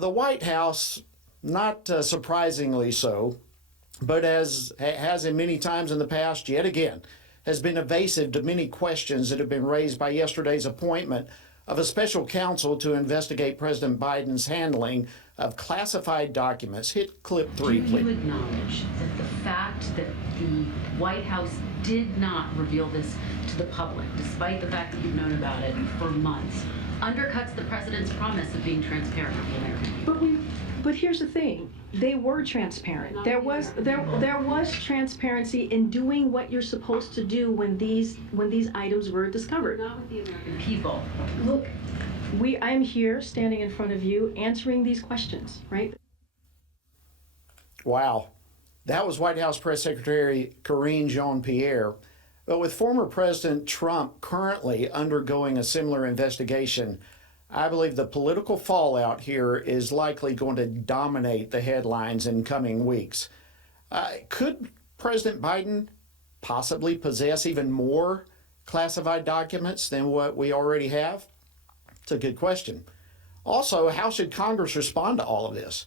The White House, not surprisingly so, but as has in many times in the past, yet again, has been evasive to many questions that have been raised by yesterday's appointment of a special counsel to investigate President Biden's handling of classified documents. Hit clip 3, please. Do you acknowledge that the fact that the White House did not reveal this to the public, despite the fact that you've known about it for months, undercuts the president's promise of being transparent with the American? But here's the thing: they were transparent. There was transparency in doing what you're supposed to do when these items were discovered. Not with the American people. Look, I am here standing in front of you answering these questions, right? Wow. That was White House Press Secretary Karine Jean-Pierre. But with former President Trump currently undergoing a similar investigation, I believe the political fallout here is likely going to dominate the headlines in coming weeks. Could President Biden possibly possess even more classified documents than what we already have? It's a good question. Also, how should Congress respond to all of this?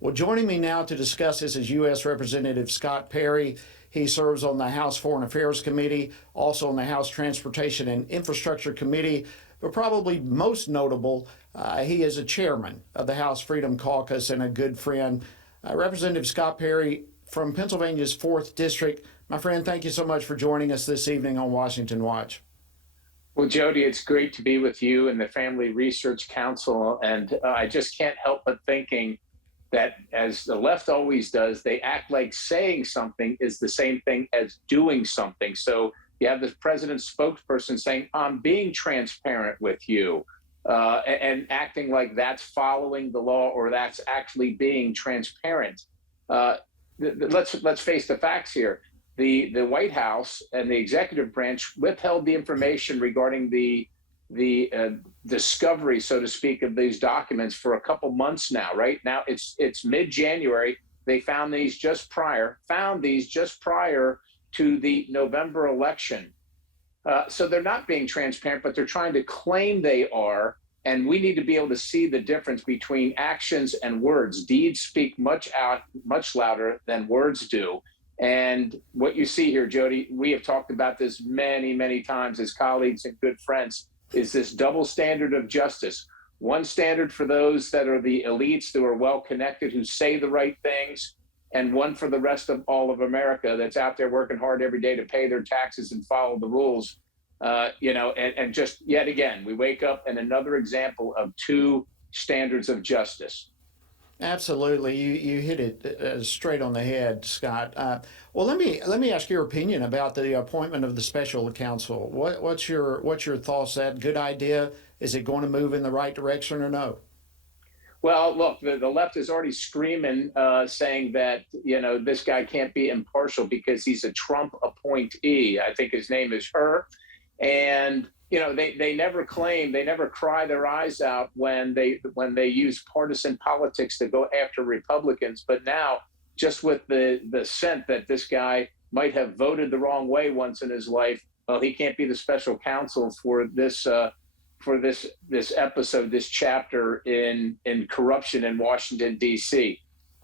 Well, joining me now to discuss this is U.S. Representative Scott Perry. He serves on the House Foreign Affairs Committee, also on the House Transportation and Infrastructure Committee, but probably most notable, he is a chairman of the House Freedom Caucus and a good friend. Representative Scott Perry from Pennsylvania's 4th District. My friend, thank you so much for joining us this evening on Washington Watch. Well, Jody, it's great to be with you and the Family Research Council. And I just can't help but thinking that, as the left always does, they act like saying something is the same thing as doing something. So you have the president's spokesperson saying, I'm being transparent with you, and acting like that's following the law or that's actually being transparent. Let's face the facts here. The White House and the executive branch withheld the information regarding the discovery, so to speak, of these documents for a couple months now. Right now, it's mid-January. They found these just prior to the November election. So they're not being transparent, but they're trying to claim they are. And we need to be able to see the difference between actions and words. Deeds speak much louder than words do. And what you see here, Jody, we have talked about this many, many times as colleagues and good friends, is this double standard of justice. One standard for those that are the elites, who are well-connected, who say the right things, and one for the rest of all of America that's out there working hard every day to pay their taxes and follow the rules. And just yet again, we wake up and another example of two standards of justice. Absolutely, you hit it straight on the head, Scott. Well, let me ask your opinion about the appointment of the special counsel. What's your thoughts? That good idea? Is it going to move in the right direction or no? Well, look, the left is already screaming, saying that this guy can't be impartial because he's a Trump appointee. I think his name is Her, and they never cry their eyes out when they use partisan politics to go after Republicans. But now, just with the scent that this guy might have voted the wrong way once in his life, well, he can't be the special counsel for this episode, this chapter in corruption in Washington, D.C.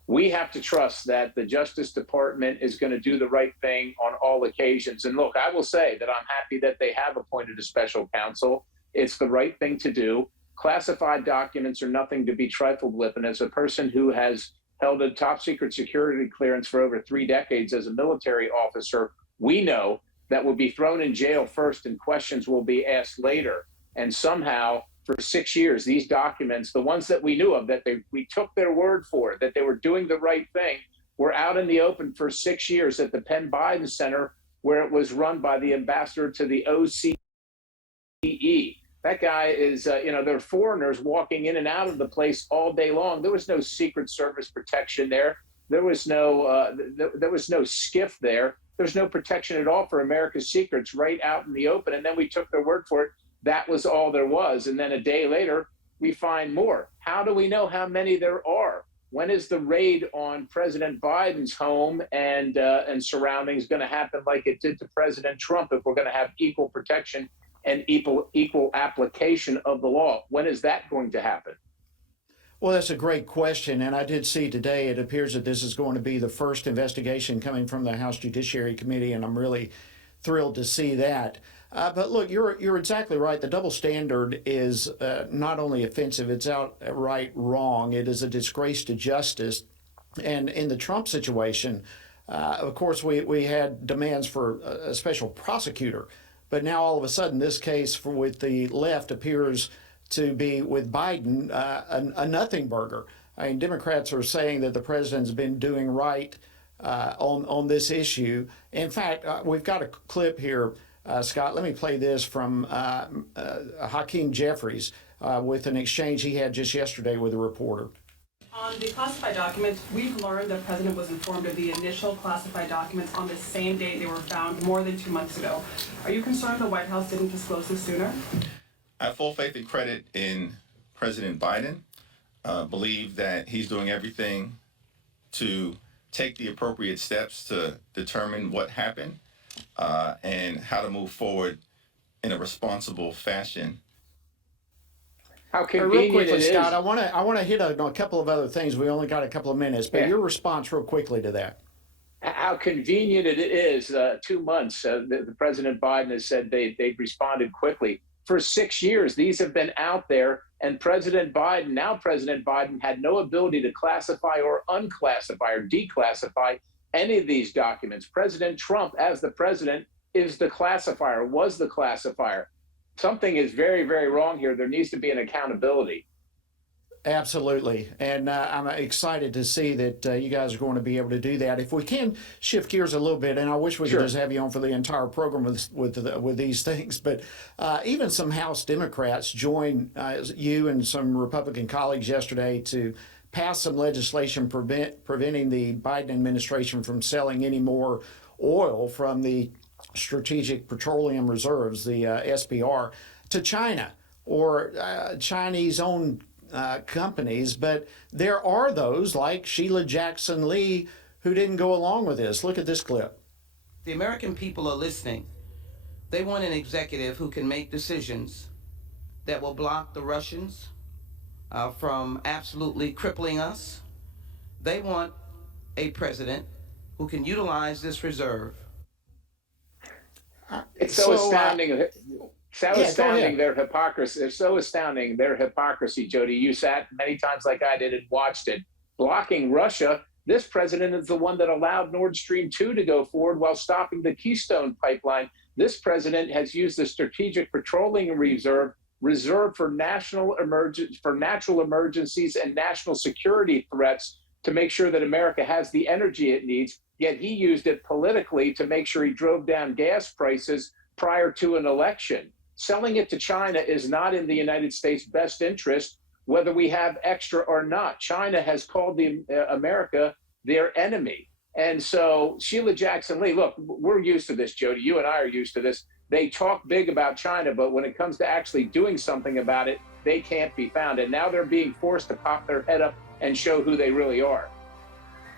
We have to trust that the Justice Department is going to do the right thing on all occasions. And look, I will say that I'm happy that they have appointed a special counsel. It's the right thing to do. Classified documents are nothing to be trifled with. And as a person who has held a top secret security clearance for over 3 decades as a military officer, we know that will be thrown in jail first and questions will be asked later. And somehow, for 6 years, these documents, the ones that we knew of, that we took their word for, that they were doing the right thing, were out in the open for 6 years at the Penn Biden Center, where it was run by the ambassador to the OCE. That guy is, there are foreigners walking in and out of the place all day long. There was no Secret Service protection there. There was no skiff there. There's no protection at all for America's secrets right out in the open. And then we took their word for it. That was all there was. And then a day later, we find more. How do we know how many there are? When is the raid on President Biden's home and surroundings going to happen like it did to President Trump, if we're going to have equal protection and equal application of the law? When is that going to happen? Well, that's a great question, and I did see today it appears that this is going to be the first investigation coming from the House Judiciary Committee, and I'm really thrilled to see that. But look, you're exactly right. The double standard is not only offensive; it's outright wrong. It is a disgrace to justice. And in the Trump situation, of course, we had demands for a special prosecutor, but now all of a sudden, this case with the left appears to be with Biden a nothing burger. I mean, Democrats are saying that the president's been doing right on this issue. In fact, we've got a clip here, Scott. Let me play this from Hakeem Jeffries with an exchange he had just yesterday with a reporter. On the classified documents, we've learned the president was informed of the initial classified documents on the same day they were found more than 2 months ago. Are you concerned the White House didn't disclose this sooner? I have full faith and credit in President Biden. Believe that he's doing everything to take the appropriate steps to determine what happened and how to move forward in a responsible fashion. How Real convenient quickly, it is. Scott, I want to hit on a couple of other things. We only got a couple of minutes, but your response real quickly to that. How convenient it is. 2 months. The President Biden has said they've responded quickly. For 6 years, these have been out there, and President Biden had no ability to classify or unclassify or declassify any of these documents. President Trump, as the president, is the classifier, was the classifier. Something is very, very wrong here. There needs to be an accountability. Absolutely, and I'm excited to see that you guys are going to be able to do that. If we can shift gears a little bit, and I wish we could just have you on for the entire program with these things, but even some House Democrats joined you and some Republican colleagues yesterday to pass some legislation preventing the Biden administration from selling any more oil from the Strategic Petroleum Reserves, the SPR, to China or Chinese-owned companies, but there are those like Sheila Jackson Lee who didn't go along with this. Look at this clip. The American people are listening. They want an executive who can make decisions that will block the Russians from absolutely crippling us. They want a president who can utilize this reserve. It's so astounding. Their hypocrisy. It's so astounding their hypocrisy, Jody. You sat many times like I did and watched it. Blocking Russia. This president is the one that allowed Nord Stream 2 to go forward while stopping the Keystone pipeline. This president has used the Strategic Petroleum Reserve for natural emergencies and national security threats to make sure that America has the energy it needs. Yet he used it politically to make sure he drove down gas prices prior to an election. Selling it to China is not in the United States' best interest, whether we have extra or not. China has called America their enemy. And so Sheila Jackson Lee, look, we're used to this, Jody. You and I are used to this. They talk big about China, but when it comes to actually doing something about it, they can't be found. And now they're being forced to pop their head up and show who they really are.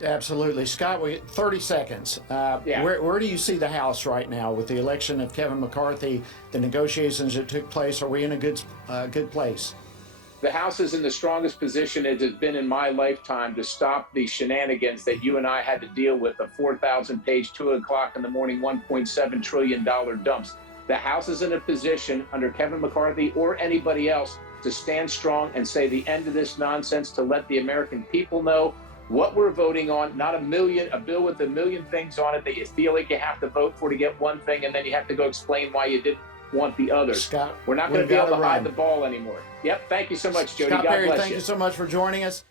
Absolutely. Scott, 30 seconds. Where do you see the House right now with the election of Kevin McCarthy, the negotiations that took place? Are we in a good place? The House is in the strongest position it has been in my lifetime to stop the shenanigans that you and I had to deal with, the 4,000-page, 2 o'clock in the morning, $1.7 trillion dumps. The House is in a position under Kevin McCarthy or anybody else to stand strong and say the end of this nonsense, to let the American people know what we're voting on, not a bill with a million things on it that you feel like you have to vote for to get one thing, and then you have to go explain why you didn't want the other. Scott, we're not going to be able to hide the ball anymore. Yep. Thank you so much, Jody. Scott God Perry, bless thank you so much for joining us.